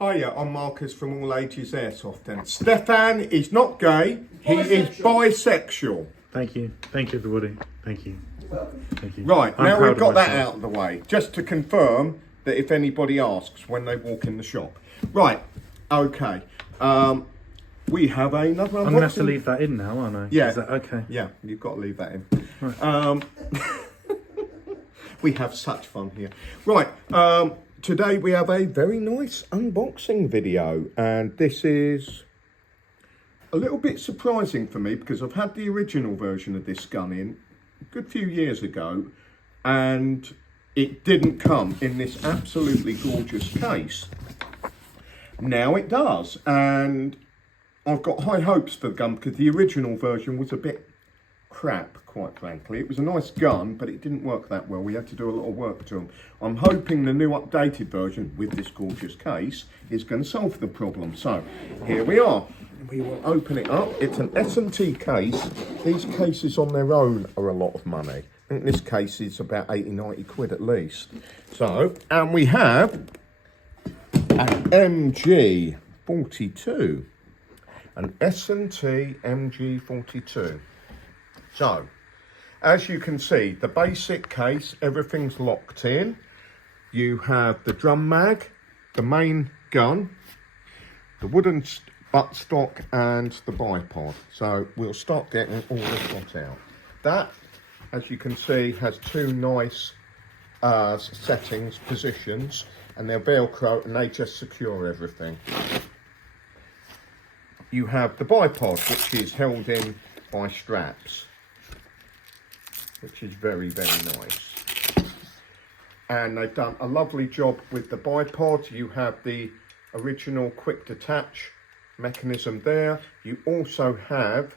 Hiya, I'm Marcus from All Ages Airsoft, and Stefan is not gay, he is bisexual. Thank you everybody, thank you. Thank you. Right, I'm now proud we've of got that myself. out of the way, just to confirm that if anybody asks when they walk in the shop. Right, okay, we have another unboxing. I'm going to have to leave that in now, aren't I? Yeah. Is that okay? Yeah, you've got to leave that in. Right. We have such fun here. Right, today we have a very nice unboxing video, and this is a little bit surprising for me because I've had the original version of this gun in a good few years ago, and it didn't come in this absolutely gorgeous case. Now it does, and I've got high hopes for the gun because the original version was a bit crap, quite frankly. It was a nice gun, but it didn't work that well. We had to do a lot of work to them. I'm hoping the new updated version with this gorgeous case is going to solve the problem. So here we are. We will open it up. It's an S&T case. These cases on their own are a lot of money. I think this case is about 80, 90 quid at least. So, and we have an mg42. An S&T mg42. So, as you can see, the basic case, everything's locked in. You have the drum mag, the main gun, the wooden buttstock, and the bipod. So we'll start getting all this lot out. That, as you can see, has two nice settings, positions, and they're Velcro, and they just secure everything. You have the bipod, which is held in by straps, which is very, very nice. And they've done a lovely job with the bipod. You have the original quick detach mechanism there. You also have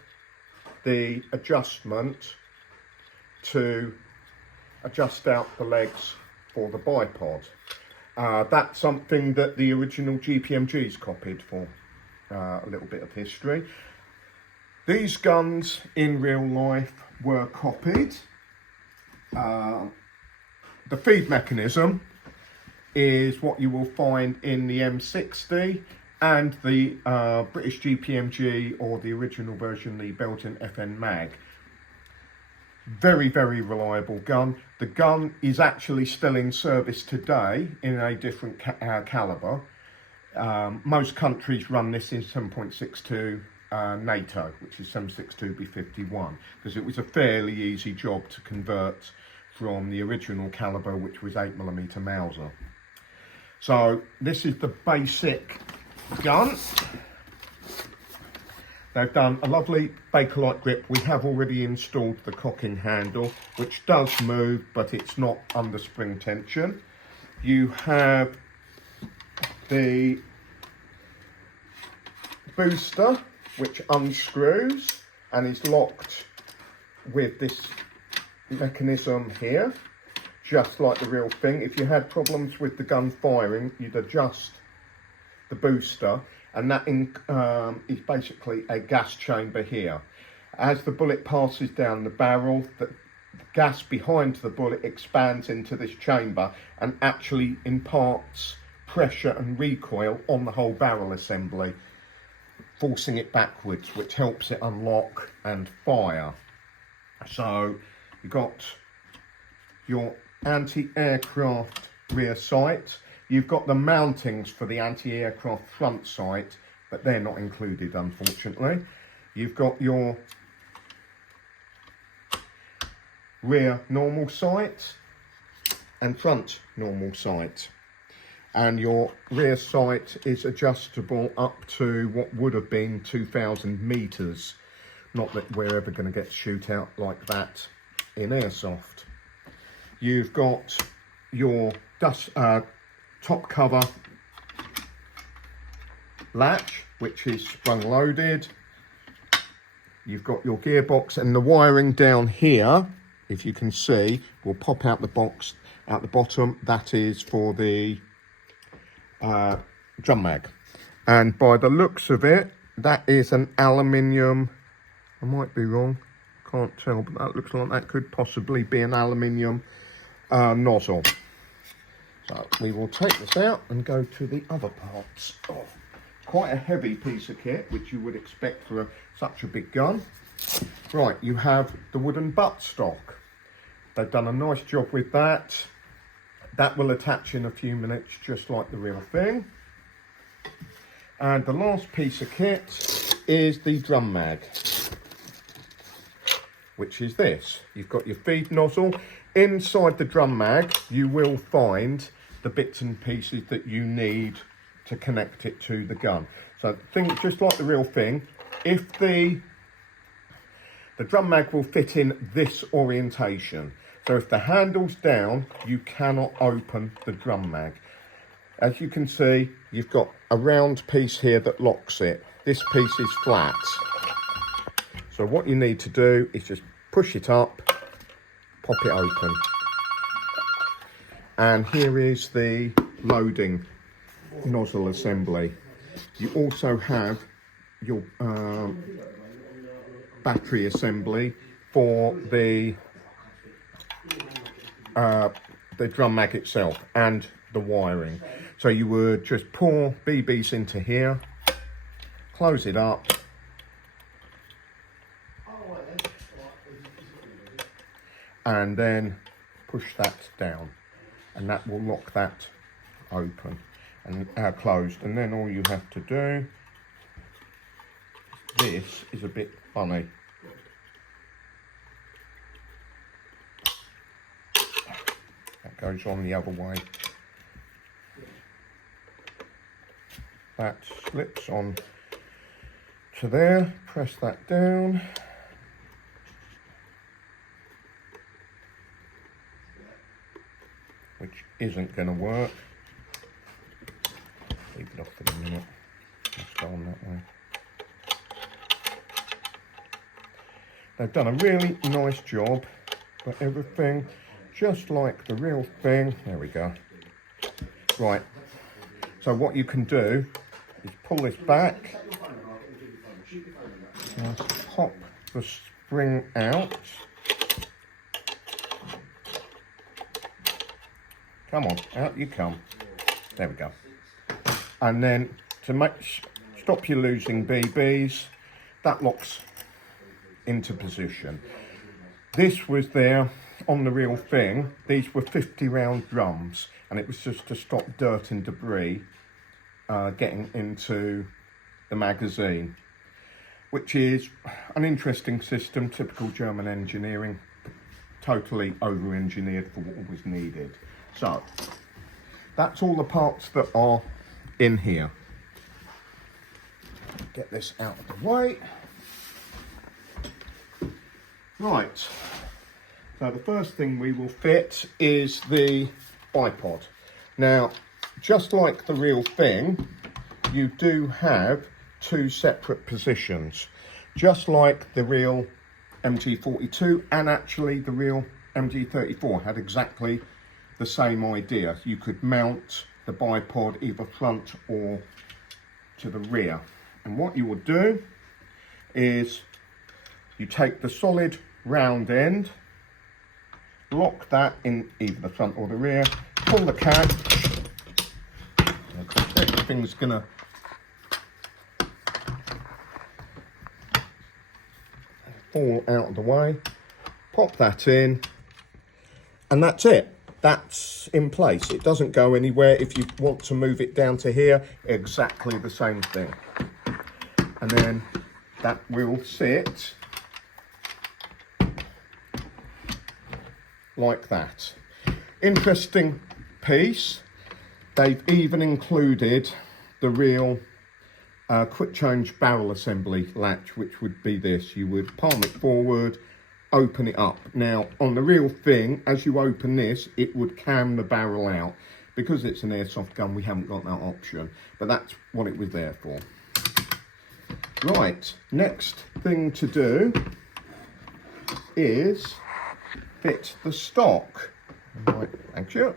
the adjustment to adjust out the legs for the bipod. That's something that the original GPMG's copied for. A little bit of history. These guns in real life were copied. The feed mechanism is what you will find in the M60 and the British GPMG, or the original version, the Belgian FN Mag. Very, very reliable gun. The gun is actually still in service today in a different caliber. Most countries run this in 7.62 NATO, which is 7.62B51, because it was a fairly easy job to convert from the original caliber, which was 8mm Mauser. So this is the basic gun. They've done a lovely Bakelite grip. We have already installed the cocking handle, which does move, but it's not under spring tension. You have the booster, which unscrews and is locked with this mechanism here, just like the real thing. If you had problems with the gun firing, you'd adjust the booster, and that is basically a gas chamber here. As the bullet passes down the barrel, the gas behind the bullet expands into this chamber and actually imparts pressure and recoil on the whole barrel assembly, forcing it backwards, which helps it unlock and fire. So you've got your anti-aircraft rear sight. You've got the mountings for the anti-aircraft front sight, but they're not included, unfortunately. You've got your rear normal sight and front normal sight. And your rear sight is adjustable up to what would have been 2,000 meters. Not that we're ever going to get shoot out like that in airsoft. You've got your top cover latch, which is sprung loaded. You've got your gearbox, and the wiring down here, if you can see, will pop out the box out the bottom. That is for the drum mag, and by the looks of it, that is an aluminium. I might be wrong, can't tell, but that looks like that could possibly be an aluminium nozzle. So we will take this out and go to the other parts. Oh, quite a heavy piece of kit, which you would expect for such a big gun. Right, you have the wooden buttstock. They've done a nice job with that. That will attach in a few minutes, just like the real thing. And the last piece of kit is the drum mag, which is this. You've got your feed nozzle. Inside the drum mag, you will find the bits and pieces that you need to connect it to the gun. So think just like the real thing. If the drum mag will fit in this orientation. So if the handle's down, you cannot open the drum mag. As you can see, you've got a round piece here that locks it. This piece is flat. So what you need to do is just push it up, pop it open. And here is the loading nozzle assembly. You also have your battery assembly for the drum mag itself and the wiring. So you would just pour BBs into here, close it up, and then push that down, and that will lock that open and closed. And then all you have to do, this is a bit funny. That goes on the other way. That slips on to there, press that down. Which isn't going to work. Leave it off for a minute. Let's go on that way. They've done a really nice job, but everything just like the real thing. There we go. Right. So what you can do is pull this back. Just pop the spring out. Come on, out you come. There we go. And then to stop you losing BBs, that locks into position. This was there on the real thing. These were 50 round drums, and it was just to stop dirt and debris getting into the magazine, which is an interesting system, typical German engineering, totally over-engineered for what was needed. So that's all the parts that are in here. Get this out of the way. Right, so the first thing we will fit is the bipod. Now, just like the real thing, you do have two separate positions, just like the real mg42 and actually the real mg34 had exactly the same idea. You could mount the bipod either front or to the rear. And what you would do is you take the solid round end, lock that in either the front or the rear, pull the catch. Everything's gonna fall out of the way. Pop that in, and that's it. That's in place. It doesn't go anywhere. If you want to move it down to here, exactly the same thing. And then that will sit like that. Interesting piece. They've even included the real quick change barrel assembly latch, which would be this. You would palm it forward, open it up. Now, on the real thing, as you open this, it would cam the barrel out. Because it's an airsoft gun, we haven't got that option, but that's what it was there for. Right, next thing to do is fit the stock. Right, thank you.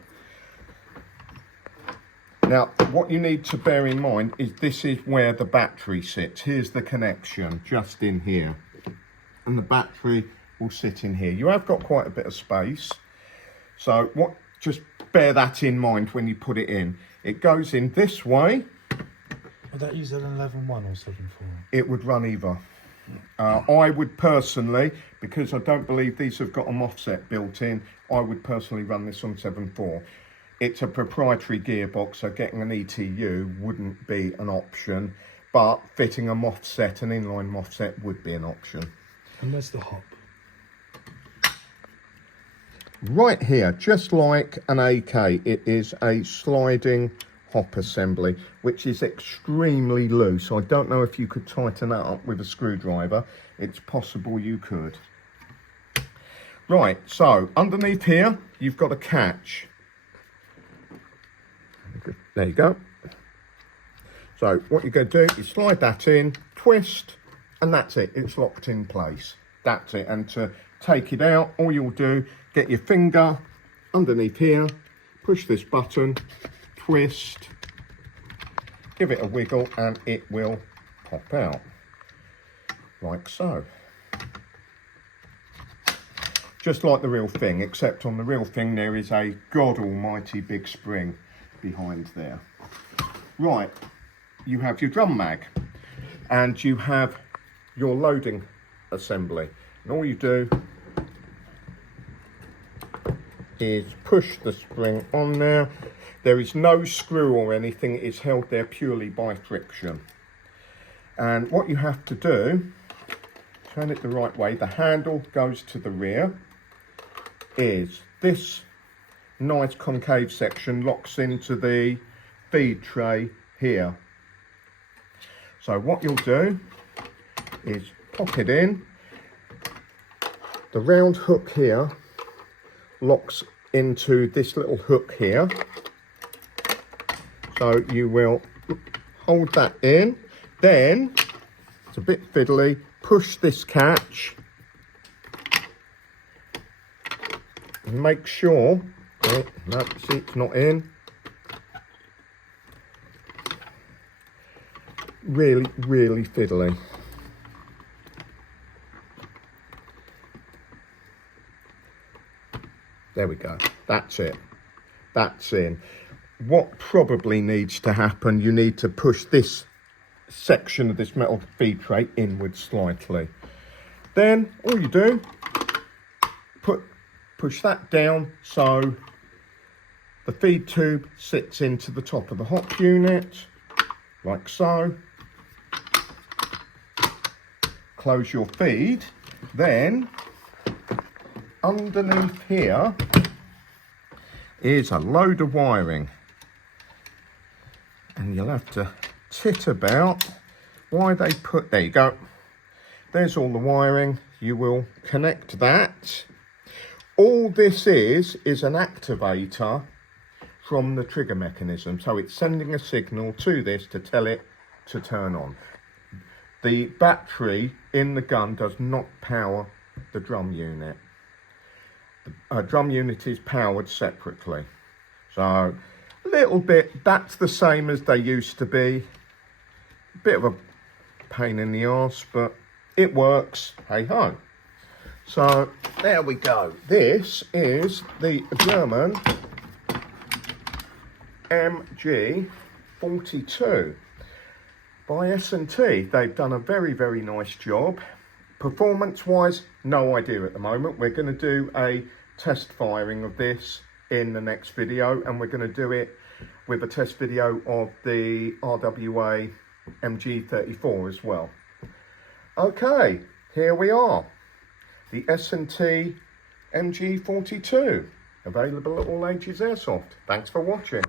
Now, what you need to bear in mind is this is where the battery sits. Here's the connection, just in here. And the battery will sit in here. You have got quite a bit of space. So just bear that in mind when you put it in. It goes in this way. Would that use an 11.1 or 7.4? It would run either. I would personally, because I don't believe these have got an offset built in, I would personally run this on 7.4. It's a proprietary gearbox, so getting an ETU wouldn't be an option, but fitting a offset, an inline offset, would be an option. And where's the hop? Right here, just like an AK, it is a sliding hop assembly, which is extremely loose. I don't know if you could tighten that up with a screwdriver. It's possible you could. Right, so underneath here, you've got a catch. There you go. So what you're going to do is slide that in, twist, and that's it. It's locked in place. That's it. And to take it out, all you'll do, get your finger underneath here, push this button, twist, give it a wiggle, and it will pop out, like so. Just like the real thing, except on the real thing there is a god almighty big spring behind there. Right, you have your drum mag, and you have your loading assembly. And all you do is push the spring on there. There is no screw or anything. It's held there purely by friction. And what you have to do, turn it the right way, the handle goes to the rear, is this nice concave section locks into the feed tray here. So what you'll do is pop it in. The round hook here locks into this little hook here. So you will hold that in. Then, it's a bit fiddly, push this catch. And make sure, oh, no, see it's not in. Really, really fiddly. There we go, that's it, that's in. What probably needs to happen, you need to push this section of this metal feed tray inwards slightly. Then all you do, push that down so the feed tube sits into the top of the hop unit, like so. Close your feed, then underneath here is a load of wiring, and you'll have to tit about why they put, there you go, there's all the wiring. You will connect that. All this is an activator from the trigger mechanism, so it's sending a signal to this to tell it to turn on. The battery in the gun does not power the drum unit. The drum unit is powered separately. So a little bit, that's the same as they used to be. A bit of a pain in the arse, but it works, hey ho. So there we go. This is the German mg42 by S&T. They've done a very, very nice job. Performance-wise, no idea at the moment. We're going to do a test firing of this in the next video, and we're going to do it with a test video of the RWA mg34 as well. Okay, here we are. The S&T mg42, available at all ages airsoft. Thanks for watching.